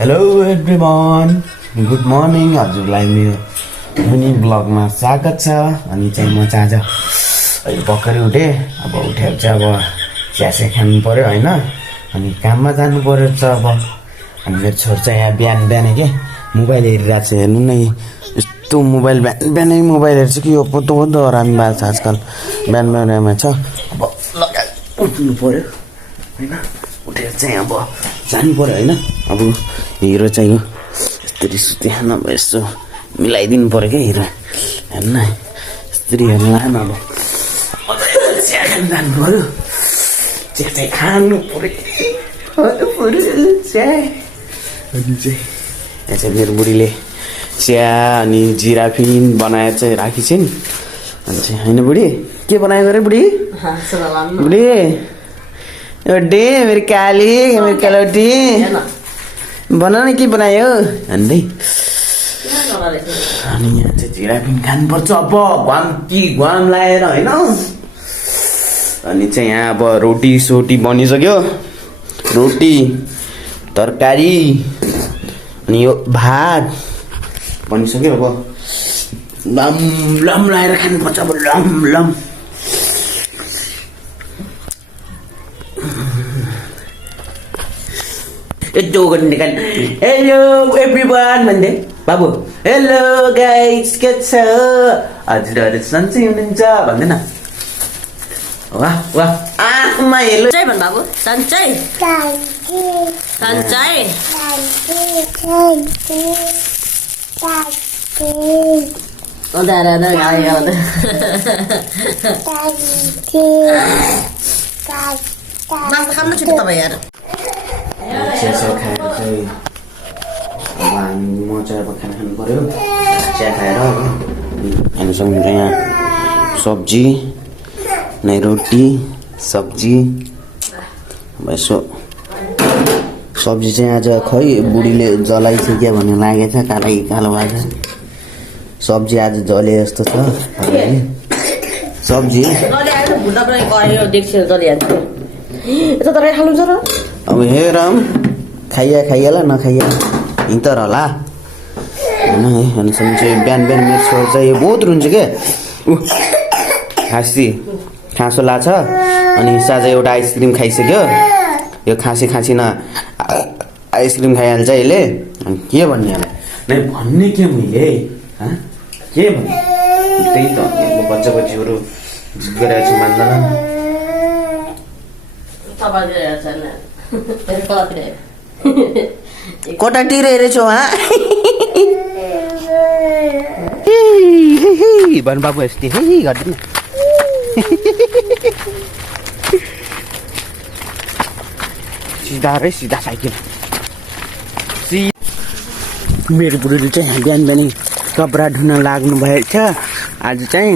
Hello everyone, good morning. हजुरलाई मेरो mini ब्लगमा स्वागत छ। अनि चाहिँ म चाहिँ आज अहिले भर्खरै उठेँ। अब उठेर चाहिँ अब चिया खानु पऱ्यो होइन, अनि काममा जानु पऱ्यो छ अब। अनि मेरो छोरी चाहिँ यहाँ बिहान बिहानै के मोबाइल हेरिरहेको छ। हेर्नु न यस्तो मोबाइल बिहान बिहानै मोबाइल हेर्छ कि यो पोतो पोतो हरामी बाल छ आजकल। बिहान बिहानमा छ अब लगाएर उठ्नु पऱ्यो होइन। उठेर चाहिँ अब जानु पऱ्यो होइन। अब हिरो चाहिँ यस्तरी सुते नभए यसो मिलाइदिनु पऱ्यो क्या हिरो। हेर्न यस्तरी हेर्नु लानु अब चिया खानु जानु पऱ्यो। चिया चाहिँ खानु पऱ्यो चिया। अनि चाहिँ यहाँ चाहिँ मेरो बुढीले चिया अनि जिराफिन बनाएर चाहिँ राखी छिन्। अनि चाहिँ होइन बुढी के बनायो अरे बुढी? बुढी डे मेरो काली मेरो कालोटी बना न के बनायो भन्दै। अनि यहाँ चाहिँ जिराफिन खानुपर्छ अब घाम लगाएर होइन। अनि चाहिँ यहाँ अब रोटी सोटी बनिसक्यो, रोटी तरकारी अनि यो भात बनिसक्यो। अब लम लम लगाएर खानुपर्छ अब लम लम। हेलो एभ्रिवान भन्दै बाबु। हेलो गाइस के छ? हजुरहरू सन्चै हुनुहुन्छ भन्दैन? वाह वाह आमा हेलो सन्चै भन् बाबु। सन्चै सन्चै मासु खानु छ तपाईँ यार। चिया खाएर चाहिँ अब म चाहिँ अब खाना खानु पऱ्यो। चिया खाएर हामीसँग हुन्छ यहाँ सब्जी नै रोटी सब्जी। अब यसो सब्जी चाहिँ आज खै बुढीले जलाइछ क्या भन्ने लागेछ। कालो भएको सब्जी आज जले जस्तो छ सब्जी। अब हेरम खाइया नखाइया हिँतर होला होइन है। अनि चाहिँ बिहान बिहान मेरो छोरा चाहिँ बहुत रुन्छ क्या खाँसो लाग्छ। अनि साझा एउटा आइसक्रिम खाइसक्यो। यो खाँसी न आइसक्रिम खाइहाल्छ यसले। अनि के भन्ने नै भन्ने के मैले के भन्ने त्यही त बच्चा बच्चीहरू गरेर छु मान्दैन। कोटातिर हेरेछौ भन् बाबु यस्तै गर्दैन। सिधा साइकल। मेरो बुढीले चाहिँ बिहान बिहानै कपडा धुन लाग्नु भएछ। आज चाहिँ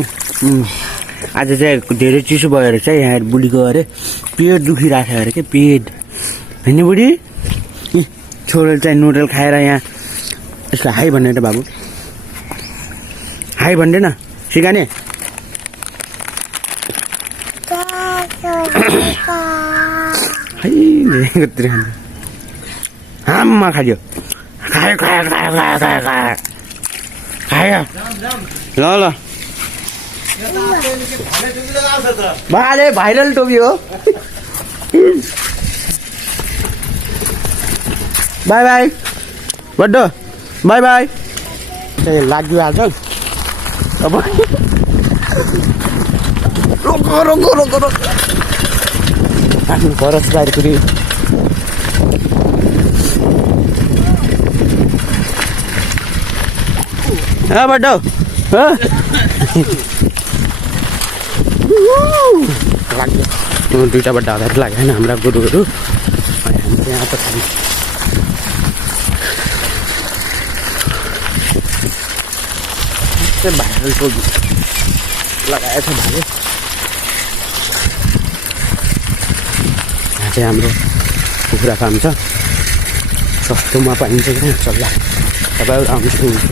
धेरै चिसो भएर चाहिँ यहाँ बुढीको अरे पेट दुखिरहेको छ अरे क्या पेट होइन बुढी। छोरो चाहिँ नुडल खाएर यहाँ यसको हाई भन्ने त बाबु हाई भन्दैन सिकाने। आम्मा खायो खायो ल भाले भाइरल टोपी हो। बाई बाई बड्डो बाई बाई लाग्यो आज। अब रोको आफ्नो परस बाहिर पुरी बड्डो लाग्यो दुईवटा बड्डा हतार लाग्यो होइन हाम्रा गोरुहरू। यहाँ त खालि भाइरल टोपी लगाएछ भाले। यहाँ चाहिँ हाम्रो कुखुरा फार्म छ, सस्तोमा पाइन्छ क्या चल्ला। तपाईँहरू आउनु सक्नुहुन्छ।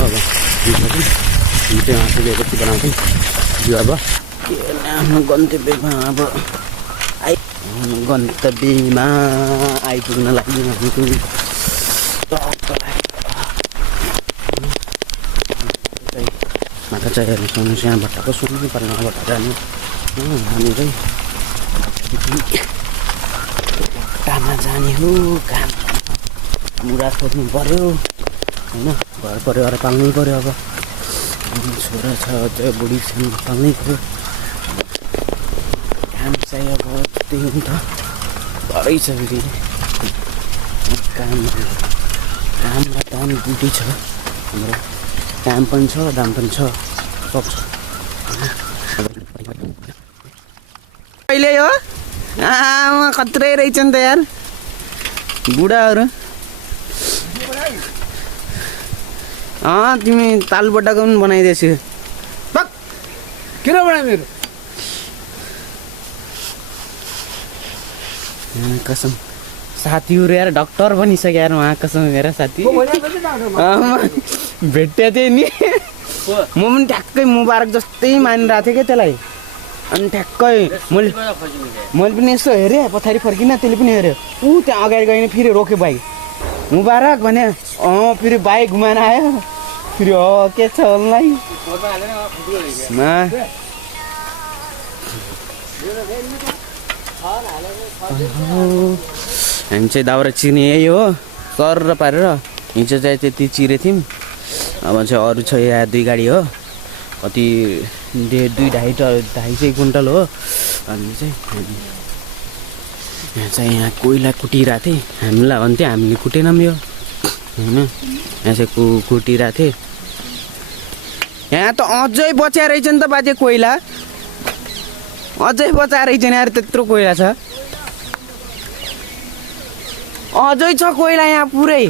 अब चाहिँ आफूले कति बनाउँछौँ यो अब के आफ्नो गन्तव्यमा अब गन्तव्यमा आइपुग्न लागि भनेको माता चाहिँ हेर्नु सक्नुहोस् यहाँबाट सुन्नु पर्ने यहाँबाट जाने हामी चाहिँ काममा जाने हो काम मुरा खोज्नु पऱ्यो होइन घर परिवार पाल्नै पऱ्यो अब छोरा छ अझै बुढी छ पाल्नै पऱ्यो काम चाहिँ अब त्यही हो नि त करै छ फेरि काम र दाम दुइटै छ हाम्रो काम पनि छ दाम पनि छ सब छ कहिले हो खत्रै रहेछ नि त यार बुढाहरू तिमी तालबट्टाको पनि बनाइदिएछु किन बनायो मेरो कसम साथीहरू यार डक्टर बनिसक्यो यार उहाँ कसम हेर साथी भेट्या थिएँ नि म पनि ठ्याक्कै मुबारक जस्तै मानिरहेको थिएँ क्या त्यसलाई अनि ठ्याक्कै मैले पनि यसो हेरेँ पछाडि फर्किनँ त्यसले पनि हेऱ्यो त्यहाँ अगाडि गएन फेरि रोक्यो बाइक मुबारक भने फेरि बाइक घुमाएर आयो फेरि के छ होला हामी चाहिँ दाउरा चिर्ने यही हो सर पारेर हिजो चाहिँ त्यति चिरेको थियौँ अब चाहिँ अरू छ यहाँ 2 गाडी हो कति 2-2.5 कुइन्टल हो अनि चाहिँ यहाँ कोइला कुटिरहेको थिएँ हामीलाई भन्थ्यो हामीले कुटेनौँ यो होइन यहाँ चाहिँ कुटिरहेको थिएँ यहाँ त अझै बच्या रहेछ नि त बाजे कोइला अझै बचाएर रहेछ नि यार त्यत्रो कोइला छ अझै छ कोइला यहाँ पुरै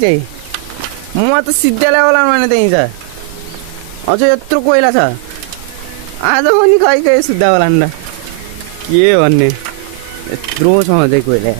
चाहिँ म त सिद्धालाई होला भने त्यहीँ छ अझै यत्रो कोइला छ आज पनि खै सुत्दा होला नि के भन्ने यत्रो छ अझै कोइला